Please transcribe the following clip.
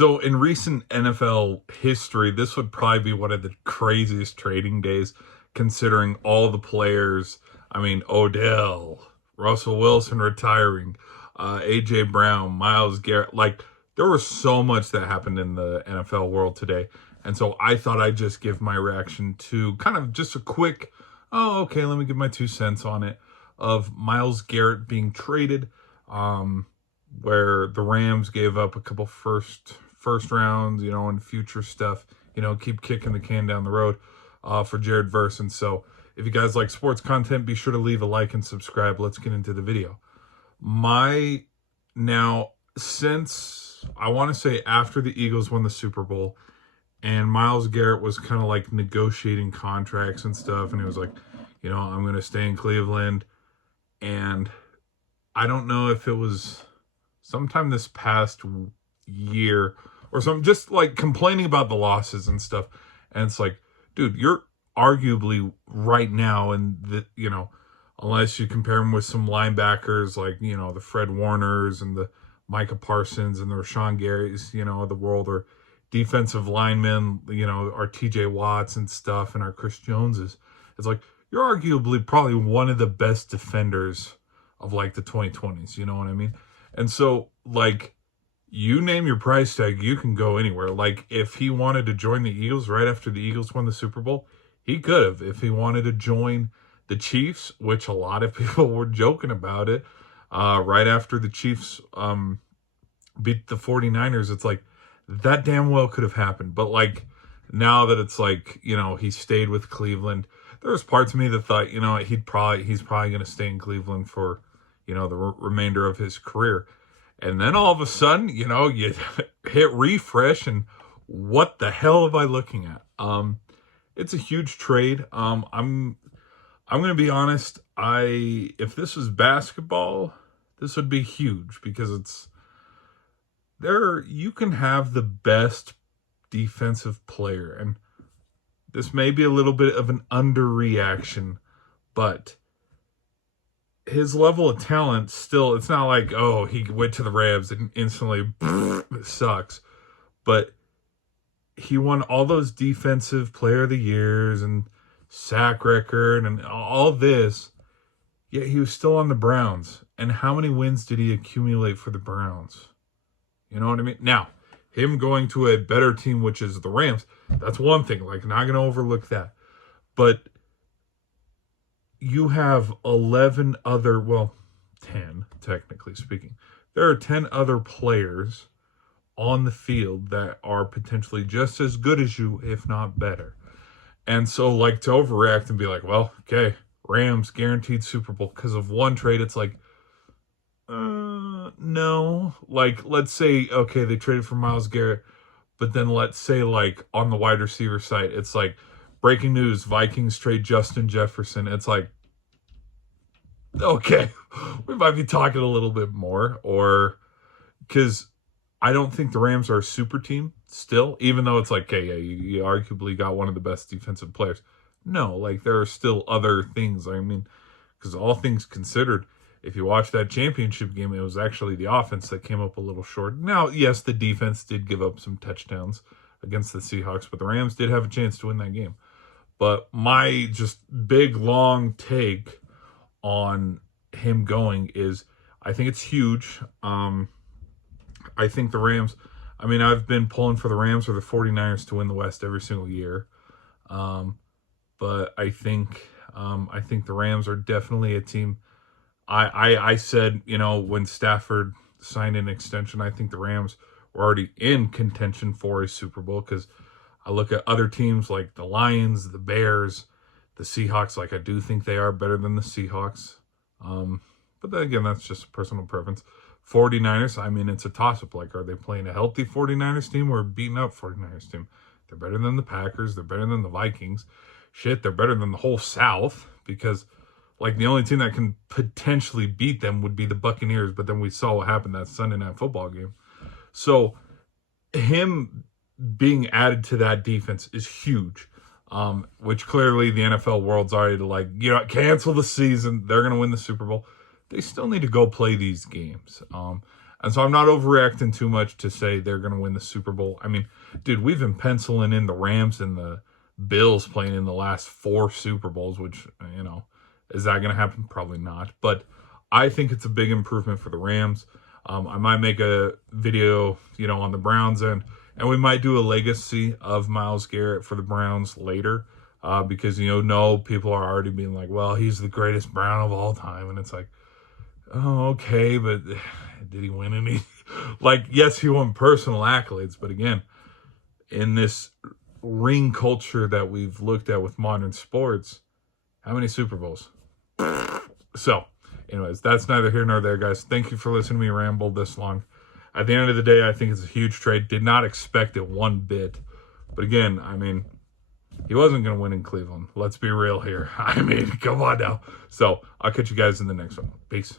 So in recent NFL history, this would probably be one of the craziest trading days, considering all the players. I mean, Odell, Russell Wilson retiring, AJ Brown, Myles Garrett. Like, there was so much that happened in the NFL world today. And so I thought I'd just give my reaction to kind of just a quick, oh, okay, let me give my 2 cents on it, of Myles Garrett being traded. Where the Rams gave up a couple first rounds, and future stuff, keep kicking the can down the road for Jared Verse. And so if you guys like sports content, be sure to leave a like and subscribe. Let's get into the video. Since I want to say after the Eagles won the Super Bowl and Myles Garrett was kind of like negotiating contracts and stuff, and he was like, I'm going to stay in Cleveland. And I don't know if it was sometime this past year or something, just like complaining about the losses and stuff. And it's like, dude, you're arguably right now, and unless you compare him with some linebackers like, the Fred Warners and the Micah Parsons and the Rashawn Garys, of the world, or defensive linemen, our TJ Watts and stuff, and our Chris Joneses. It's like, you're arguably probably one of the best defenders of like the 2020s, you know what I mean? And so, like, you name your price tag, you can go anywhere. Like, if he wanted to join the Eagles right after the Eagles won the Super Bowl, he could have. If he wanted to join the Chiefs, which a lot of people were joking about it, right after the Chiefs beat the 49ers, it's like, that damn well could have happened. But, like, now that it's like, he stayed with Cleveland, there was parts of me that thought, he's probably going to stay in Cleveland for, the remainder of his career. And then all of a sudden, you hit refresh, and what the hell am I looking at? It's a huge trade. I'm going to be honest. If this was basketball, this would be huge, because you can have the best defensive player, and this may be a little bit of an underreaction, but his level of talent still, it's not like, oh, he went to the Rams and instantly it sucks. But he won all those defensive player of the years and sack record and all this, yet he was still on the Browns. And how many wins did he accumulate for the Browns? You know what I mean? Now, him going to a better team, which is the Rams, that's one thing. Like, not going to overlook that. But you have 10, technically speaking. There are 10 other players on the field that are potentially just as good as you, if not better. And so, like, to overreact and be like, well, okay, Rams guaranteed Super Bowl because of one trade, it's like, no. Like, let's say, okay, they traded for Myles Garrett, but then let's say, like, on the wide receiver side, it's like, breaking news, Vikings trade Justin Jefferson. It's like, okay, we might be talking a little bit more. Or, because I don't think the Rams are a super team still, even though it's like, okay, yeah, you arguably got one of the best defensive players. No, like, there are still other things. I mean, because all things considered, if you watch that championship game, it was actually the offense that came up a little short. Now, yes, the defense did give up some touchdowns against the Seahawks, but the Rams did have a chance to win that game. But my just big, long take on him going is, I think it's huge. I think the Rams, I've been pulling for the Rams or the 49ers to win the West every single year. But I think the Rams are definitely a team. I said, when Stafford signed an extension, I think the Rams were already in contention for a Super Bowl, because I look at other teams like the Lions, the Bears, the Seahawks. Like, I do think they are better than the Seahawks. But then again, that's just personal preference. 49ers, it's a toss-up. Like, are they playing a healthy 49ers team or a beaten-up 49ers team? They're better than the Packers. They're better than the Vikings. Shit, they're better than the whole South, because, like, the only team that can potentially beat them would be the Buccaneers. But then we saw what happened that Sunday Night Football game. So, him being added to that defense is huge, which clearly the NFL world's already like, cancel the season. They're going to win the Super Bowl. They still need to go play these games. And so I'm not overreacting too much to say they're going to win the Super Bowl. I mean, dude, we've been penciling in the Rams and the Bills playing in the last 4 Super Bowls, which, you know, is that going to happen? Probably not. But I think it's a big improvement for the Rams. I might make a video, you know, on the Browns end, and we might do a legacy of Myles Garrett for the Browns later, because, you know, people are already being like, well, he's the greatest Brown of all time. And it's like, oh, okay, but did he win any? Like, yes, he won personal accolades, but again, in this ring culture that we've looked at with modern sports, how many Super Bowls? So, anyways, that's neither here nor there, guys. Thank you for listening to me ramble this long. At the end of the day, I think it's a huge trade. Did not expect it one bit. But again, I mean, he wasn't going to win in Cleveland. Let's be real here. I mean, come on now. So, I'll catch you guys in the next one. Peace.